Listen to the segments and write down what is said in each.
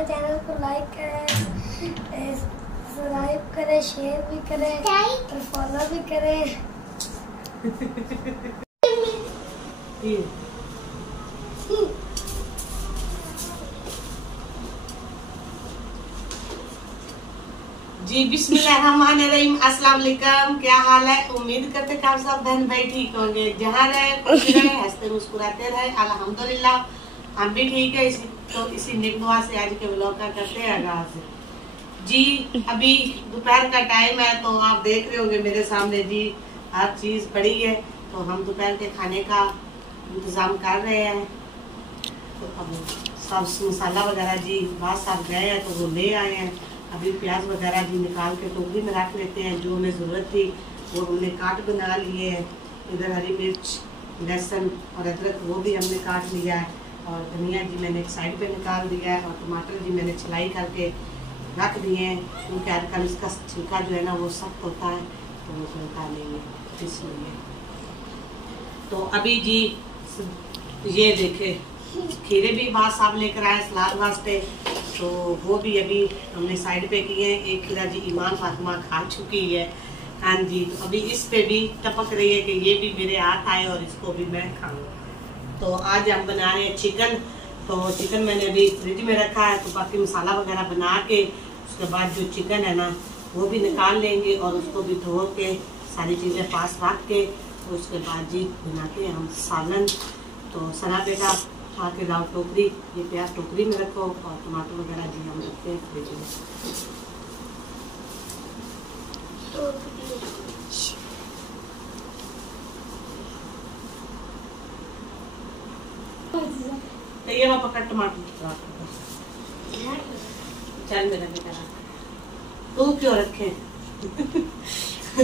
हमारे चैनल को लाइक करें, सब्सक्राइब करें, शेयर भी करें और फॉलो भी करें। जी बिस्मिल्लाहिर्रहमानिर्रहीम। अस्सलाम वालेकुम। क्या हाल है? उम्मीद करते हैं आप सब बहन भाई ठीक होंगे। जहाँ रहे खुश रहे, हंसते मुस्कुराते रहे। अल्हम्दुलिल्लाह हम भी ठीक है। इसी नेक दुआ से आज के व्लॉग का करते हैं आगाज। जी अभी दोपहर का टाइम है, तो आप देख रहे होंगे मेरे सामने जी हर चीज पड़ी है। तो हम दोपहर के खाने का इंतजाम कर रहे हैं। तो अब सब मसाला वगैरह जी बात साहब गए हैं तो वो ले आए हैं। अभी प्याज वगैरह भी निकाल के टोकरी में रख लेते हैं। जो हमें ज़रूरत थी वो हमने काट बना लिए है। इधर हरी मिर्च, लहसुन और अदरक वो भी हमने काट लिया है। और धनिया जी मैंने एक साइड पे निकाल दिया है। और टमाटर जी मैंने छिलाई करके रख दिए हैं, क्योंकि आजकल इसका छिलका जो है ना वो सख्त होता है, तो वो निकालेंगे इसलिए। तो अभी जी ये देखे खीरे भी बाहर साहब लेकर आए सलाद वास्ते, तो वो भी अभी हमने साइड पे किए हैं। एक खीरा जी ईमान फातिमा खा चुकी है। हाँ जी, तो अभी इस पे भी टपक रही है कि ये भी मेरे हाथ आए और इसको भी मैं खाऊं। तो आज हम बना रहे हैं चिकन। तो चिकन मैंने अभी फ्रिज में रखा है, तो बाकी मसाला वगैरह बना के उसके बाद जो चिकन है ना वो भी निकाल लेंगे और उसको भी धो के सारी चीज़ें पास रख के उसके बाद जी बनाते हैं हम सालन। तो सना बेटा आके लाओ टोकरी, ये प्याज टोकरी में रखो और टमाटर वगैरह जी हम रखते हैं फ्रिज में। तो ये वहाँ पकड़ टमाटर चल मेरा बेटा, तू क्यों रखे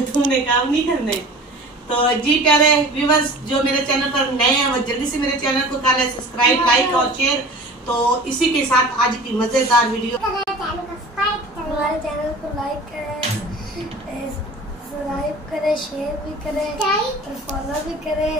तुमने काम नहीं करने। तो जी प्यारे व्यूअर्स जो मेरे चैनल पर नए हैं वो जल्दी से मेरे चैनल को कर लें सब्सक्राइब, लाइक और शेयर। तो इसी के साथ आज की मजेदार वीडियो, हमारे चैनल को लाइक करें, सब्सक्राइब करें, शेयर भी करें और फॉलो भी करें।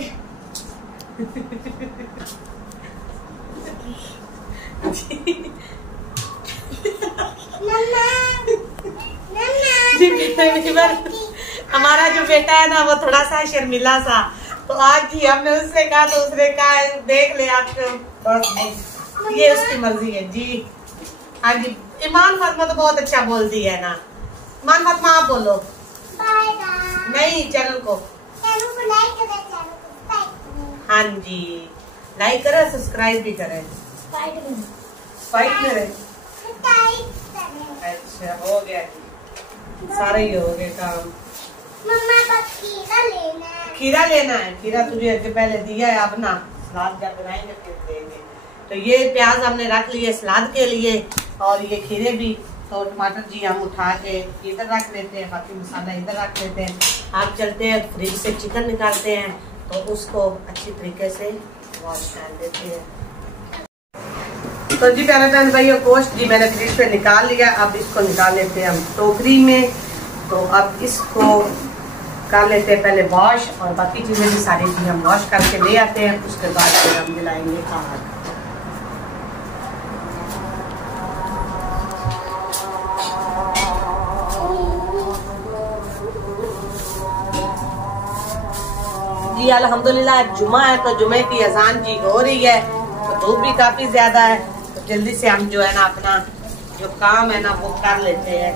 हमारा जो बेटा है ना वो थोड़ा सा शर्मिला सा, तो आज ही हमने उससे कहा तो उसने कहा देख ले आपको, ये उसकी मर्जी है जी। हाँ जी, ईमान फातिमा तो बहुत अच्छा बोलती है ना। ईमान फातिमा आप बोलो। नहीं, चैनल को लाइक करें, हाँ जी लाइक करें, सब्सक्राइब भी करें, फाइट करें। अच्छा हो गया जी, सारे ही हो गए काम। मम्मा को खीरा लेना है। खीरा लेना है? खीरा तुझे अगे पहले दिया है, अब ना सलाद जब बनाएंगे फिर देंगे। तो ये प्याज हमने रख लिए सलाद के लिए और ये खीरे भी। तो टमाटर जी हम उठा के इधर रख लेते हैं, बाकी मसाला इधर रख लेते हैं। आप चलते हैं फ्रिज से चिकन निकालते हैं, तो उसको अच्छी तरीके से वॉश कर देते हैं। तो जी प्यारे बहन भाइयों, गोश्त जी मैंने फ्रिज पे निकाल लिया। अब इसको निकाल लेते हैं हम टोकरी में। तो अब इसको कर लेते हैं पहले वॉश, और बाकी चीजें भी सारी चीजें हम वॉश करके ले आते हैं। उसके बाद फिर हम मिलाएंगे आग। जी अल्हम्दुलिल्लाह जुमा है, तो जुमे की अजान जी हो रही है। तो धूप भी काफी ज्यादा है, तो जल्दी से हम जो है ना अपना जो काम है ना वो कर लेते हैं।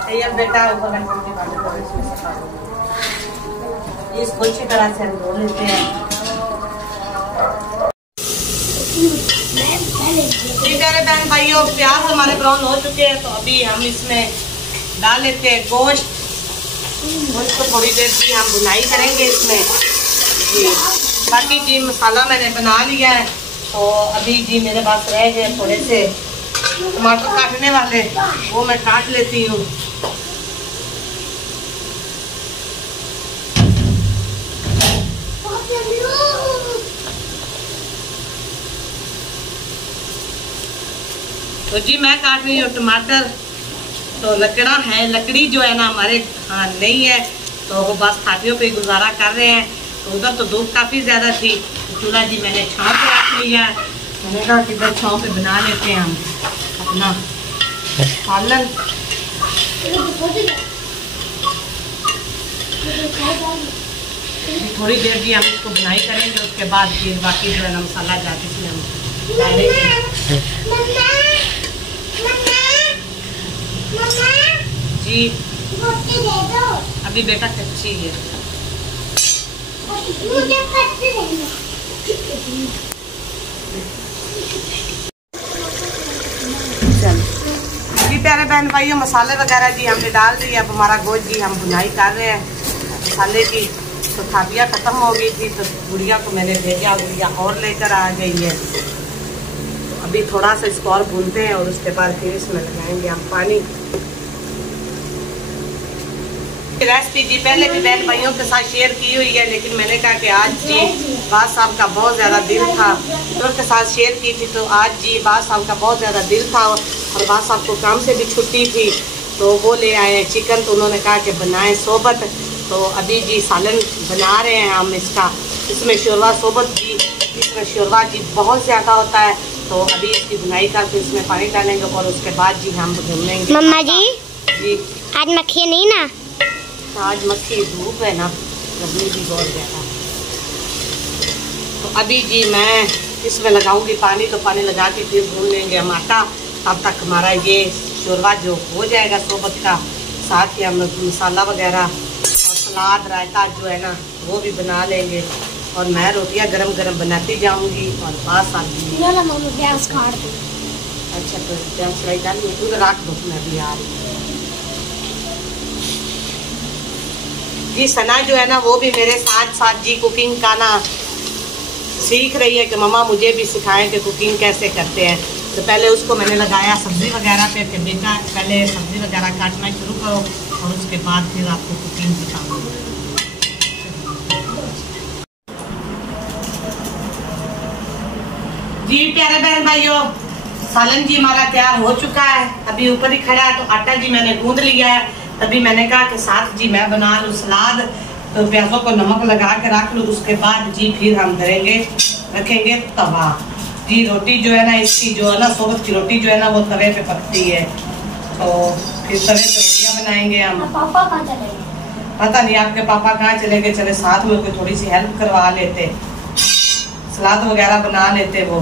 तैयार बेटा इसको अच्छी तरह से हम धो लेते हैं। प्यारे बहन भाइयों, प्याज हमारे ब्राउन हो चुके हैं, तो अभी हम इसमें डाल लेते हैं गोश्त। गोश्त को थोड़ी देर भी हम भुनाई करेंगे इसमें जी। बाकी जी मसाला मैंने बना लिया है, तो अभी जी मेरे पास रह गए थोड़े से टमाटर काटने वाले, वो मैं काट लेती हूँ। तो जी मैं काट रही हूँ टमाटर। तो लकड़ा है, लकड़ी जो है ना हमारे हाँ नहीं है, तो वो बस थाटियों पे गुजारा कर रहे हैं। तो उधर तो धूप काफ़ी ज़्यादा थी, तो चूल्हा जी मैंने छाँव पे रख लिया। मैंने कहा कि बस छाँव पे बना लेते हैं हम। ना सालन। थोड़ी देर जी हम इसको बुनाई करेंगे, उसके बाद फिर बाकी जो है ना मसाला जाके इसमें हम डालेंगे। जी अभी बेटा कच्ची है। जी प्यारे बहन भाइयों, मसाले वगैरह जी हमने डाल दिए। अब हमारा गोश्त जी हम बुनाई कर रहे हैं मसाले की। तो थापियाँ ख़त्म हो गई थी तो गुड़िया को मैंने भेजा, गुड़िया और लेकर आ गई है। अभी थोड़ा सा इसको और भूनते हैं और उसके बाद फिर इसमें लगाएंगे हम पानी। रेसिपी जी पहले भी बहन भाइयों के साथ शेयर की हुई है, लेकिन मैंने कहा कि आज जी बाद साहब का बहुत ज़्यादा दिल था तो उनके साथ शेयर की थी। तो आज जी बाद साहब का बहुत ज़्यादा दिल था और बाद साहब को काम से भी छुट्टी थी तो वो ले आए हैं चिकन। तो उन्होंने कहा कि बनाएं सोबत। तो अभी जी सालन बना रहे हैं हम इसका। इसमें शोरवा सोबत जी, इसमें शोरवा जी बहुत ज़्यादा होता है। तो अभी इसकी बुनाई करके इसमें पानी डालेंगे और उसके बाद जी हम भूनेंगे। मम्मा जी आज मक्खी नहीं ना? आज मक्खी धूप है ना, गर्मी भी बहुत ज़्यादा। तो अभी जी मैं इसमें लगाऊंगी पानी। तो पानी लगा के फिर भून लेंगे हम आटा। तब तक हमारा ये शोरवा जो हो जाएगा सोबत का, साथ ही हम मसाला वगैरह और सलाद रायता जो है ना वो भी बना लेंगे। और मैं रोटियां गरम गरम बनाती जाऊंगी और बात साथ प्याज काट दो। अच्छा तो प्याज फ्राई डालिए, तुम रख दो, मैं भी आ रही हूँ। जी सना जो है ना वो भी मेरे साथ साथ जी कुकिंग का ना सीख रही है कि मम्मा मुझे भी सिखाएं कि कुकिंग कैसे करते हैं। तो पहले उसको मैंने लगाया सब्ज़ी वगैरह पे कि बेटा पहले सब्ज़ी वगैरह काटना शुरू करो और उसके बाद फिर आपको कुकिंग सिखाऊंगी। जी प्यारे बहन भाइयों, सालन जी हमारा तैयार हो चुका है। अभी ऊपर ही खड़ा है। तो आटा जी मैंने गूंद लिया है। तभी मैंने कहा कि साथ जी मैं बना लूँ सलाद। तो प्याजों को नमक लगा के रख लूँ। उसके बाद जी फिर हम रखेंगे तवा। जी रोटी जो है ना इसकी जो है ना सोबत की रोटी जो है ना वो तवे पे पकती है। तो फिर तवे पे रोटियाँ बनाएंगे हम। पापा कहाँ चले गए? पता नहीं आपके पापा कहाँ चले गए। चले साथ में कोई थोड़ी सी हेल्प करवा लेते, सलाद वगैरह बना लेते। वो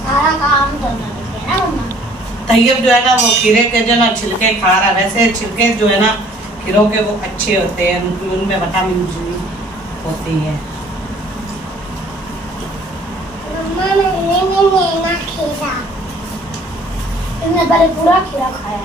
सारा काम करना है ना मम्मा। तैयब जो है ना वो खीरे के जो ना छिलके खा रहा है। वैसे छिलके जो है ना खीरों के वो अच्छे होते हैं, उनमें विटामिन होती है। मम्मा मैंने ना खीरा, इसने पहले पूरा खीरा खाया।